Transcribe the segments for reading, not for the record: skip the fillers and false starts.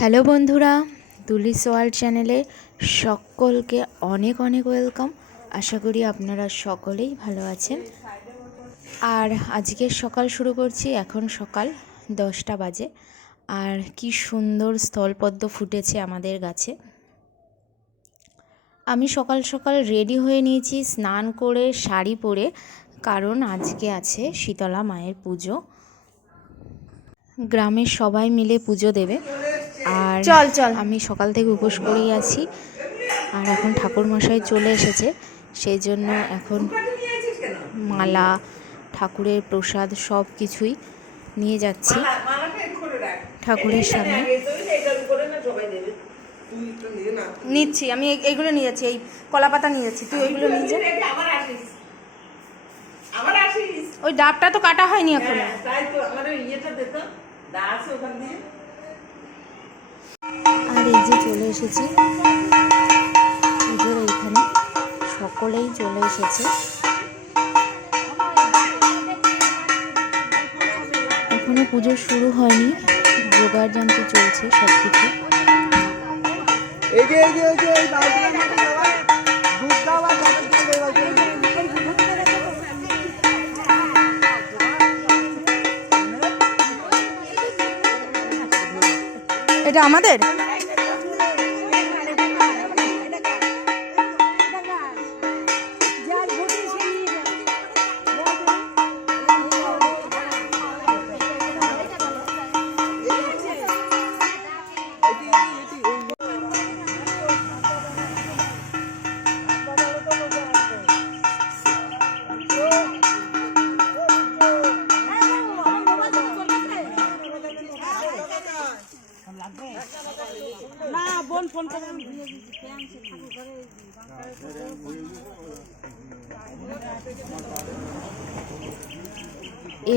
Hello বন্ধুরা, তুলিস world চ্যানেলে সকলকে অনেক অনেক ওয়েলকাম। আশা করি আপনারা সকলেই ভালো আছেন। আর আজকের সকাল শুরু করছি। এখন সকাল 10টা বাজে। আর কি সুন্দর স্থলপদ্ম ফুটেছে আমাদের গাছে। আমি সকাল সকাল রেডি হয়ে নিয়েছি, স্নান করে শাড়ি পরে, কারণ আজকে আছে শীতলা মায়ের পুজো। গ্রামের সবাই মিলে পুজো দেবে। আর আমি সকাল থেকে উপোস করেই আছি। আর এখন ঠাকুরমশাই চলে এসেছে, সেই জন্য এখন মালা, ঠাকুরের প্রসাদ সব কিছুই নিয়ে যাচ্ছি ঠাকুরের সামনে। নিচ্ছি আমি এইগুলো নিয়ে যাচ্ছি, এই কলা পাতা নিয়ে যাচ্ছি, তুই এইগুলো নিয়ে যা। ওই ডাবটা তো কাটা হয়নি এখন। আর এই যে চলে এসেছি পুজোর এইখানে, সকলেই চলে এসেছে। এখনো পুজো শুরু হয়নি, জোগাড় যন্ত্র চলছে সব কিছু। এটা আমাদের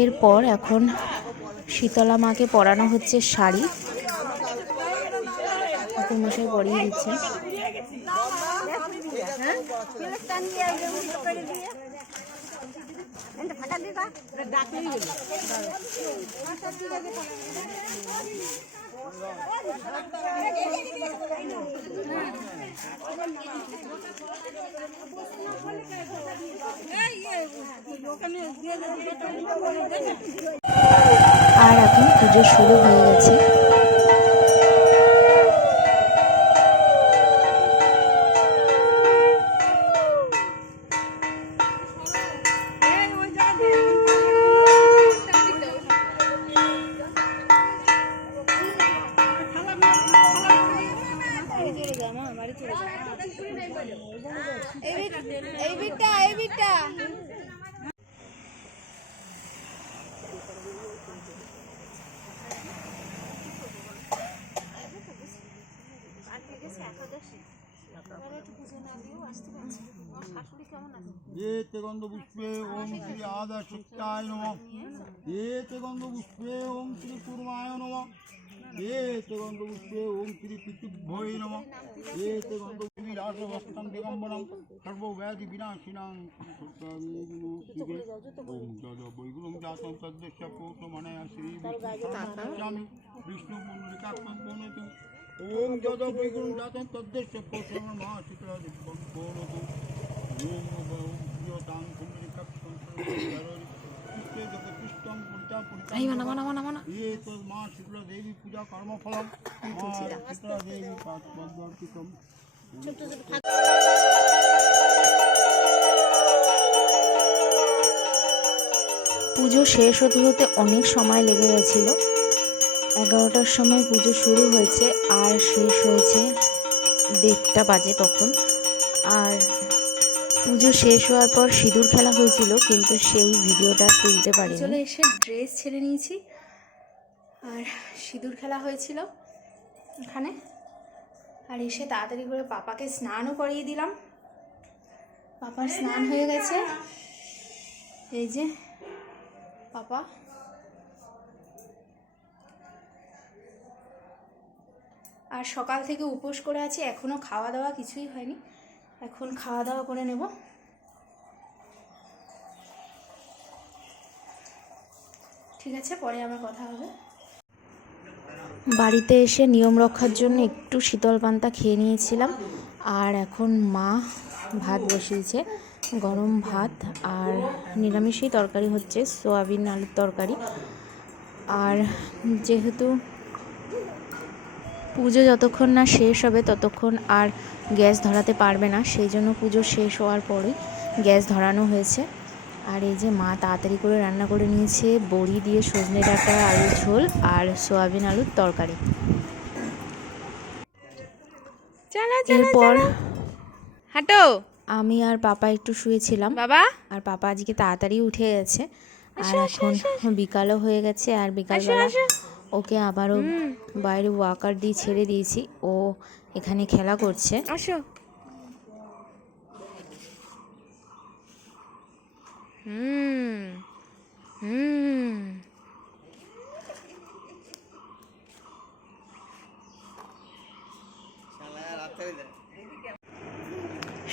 এরপর এখন শীতলা মাকে পরানো হচ্ছে শাড়ি। ঠাকুরমশাই পরিয়ে দিচ্ছেন। আর এখন পুজো শুরু হয়ে গেছে। এতে গন্ধপুষ্পে ওম শ্রী আদা শক্তায় নমঃ। এতে গন্ধপুষ্পে ওম শ্রী কুর্মায় নমঃ। এতে গন্ধপুষ্পে ওম শ্রী পিতৃভ্যয় নমঃ। এতে গন্ধপুষ্পে রাসবস্ত্রং দিগম্বরং সর্বব্যাধি বিনাশিনাং ওম যদ বৈগুণং জাতং তদ্দেশ্য পৌত্রমানয়া শ্রী বিষ্ণু বিষ্ণু পুণ্ডরিকাক্ষং পৌনতু। ওম যদ বৈগুণং জাতং তদ্দেশ্য পৌত্রমানয়া শীতলা দিব্যং পৌনতু। দেবী পূজা কর্মফলম দেবী পুজো শেষ হতে হতে অনেক সময় লেগে গেছিল। 11টার সময় পুজো শুরু হয়েছে আর শেষ হয়েছে 1:30টা বাজে তখন। আর পুজো শেষ হওয়ার পর সিঁদুর খেলা হয়েছিল, কিন্তু সেই ভিডিওটা তুলতে পারিনি। চলে এসে ড্রেস ছেড়ে নিয়েছি, আর সিঁদুর খেলা হয়েছিল এখানে। আর এসে তাড়াতাড়ি করে পাপাকে স্নানও করিয়ে দিলাম। পাপার স্নান হয়ে গেছে, এই যে পাপা। আর সকাল থেকে উপোস করে আছি, এখনও খাওয়া দাওয়া কিছুই হয়নি। এখন খাওয়া দাওয়া করে নেব। ঠিক আছে, পরে আবার কথা হবে। বাড়িতে এসে নিয়ম রক্ষার জন্য একটু শীতল পান্তা খেয়ে নিয়েছিলাম। আর এখন মা ভাত বসিয়েছে, গরম ভাত, আর নিরামিষই তরকারি হচ্ছে, সোয়াবিন আলুর তরকারি। আর যেহেতু পুজো যতক্ষণ না শেষ হবে ততক্ষণ আর গ্যাস ধরাতে পারবে না, সেই জন্য পুজো শেষ হওয়ার পরেই গ্যাস ধরানো হয়েছে। আর এই যে মা তাড়াতাড়ি করে রান্না করে নিয়েছে বড়ি দিয়ে সজনে ডাঁটা আলুর ঝোল আর সোয়াবিন আলুর তরকারি। এরপর হাঁটো আমি আর পাপা একটু শুয়েছিলাম, বাবা। আর পাপা আজকে তাড়াতাড়ি উঠে গেছে। আর এখন বিকালও হয়ে গেছে, আর বিকালবেলা ওকে আবারও বাইরে ওয়াকার দিয়ে ছেড়ে দিয়েছি, ও এখানে খেলা করছে। আসো।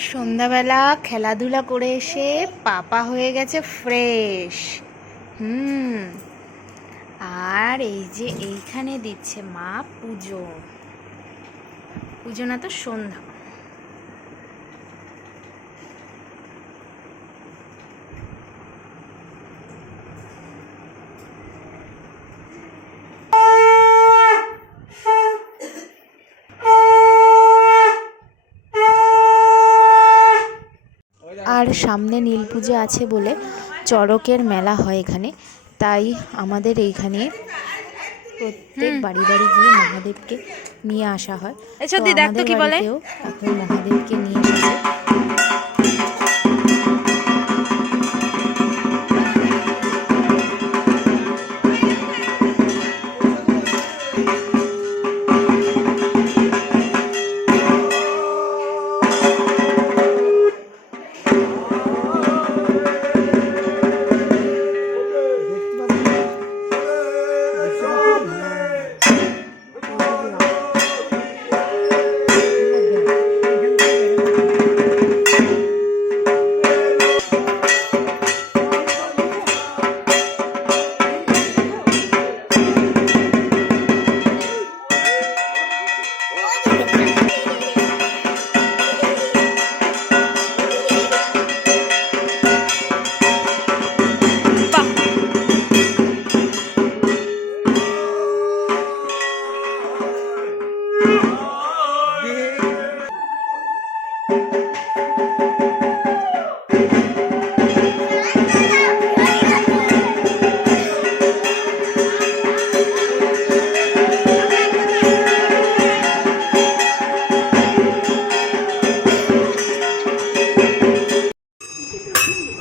সন্ধ্যাবেলা খেলাধুলা করে এসে পাপা হয়ে গেছে ফ্রেশ। আর এই যে এইখানে দিচ্ছে মা পুজো, পুজো না তো সন্ধ্যা। আর সামনে নীল পুজো আছে বলে চড়কের মেলা হয় এখানে, তাই আমাদের এইখানে প্রত্যেক বাড়ি বাড়ি গিয়ে মহাদেবকে নিয়ে আসা হয়। সত্যি দেখ তো কি বলে। এখন মহাদেবকে নিয়ে এসেছে।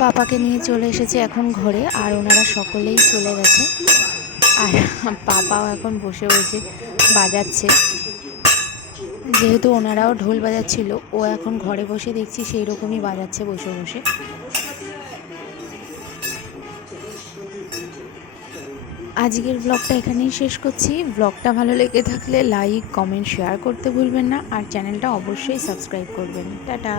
পাপাকে নিয়ে চলে এসেছে এখন ঘরে, আর ওনারা সকলেই চলে গেছে। আর পাপাও এখন বসে বসে বাজাচ্ছে, যেহেতু ওনারাও ঢোল বাজাচ্ছিল, ও এখন ঘরে বসে দেখছি সেই রকমই বাজাচ্ছে বসে বসে। আজকের ব্লগটা এখানেই শেষ করছি। ব্লগটা ভালো লেগে থাকলে লাইক, কমেন্ট, শেয়ার করতে ভুলবেন না, আর চ্যানেলটা অবশ্যই সাবস্ক্রাইব করবেন। টাটা।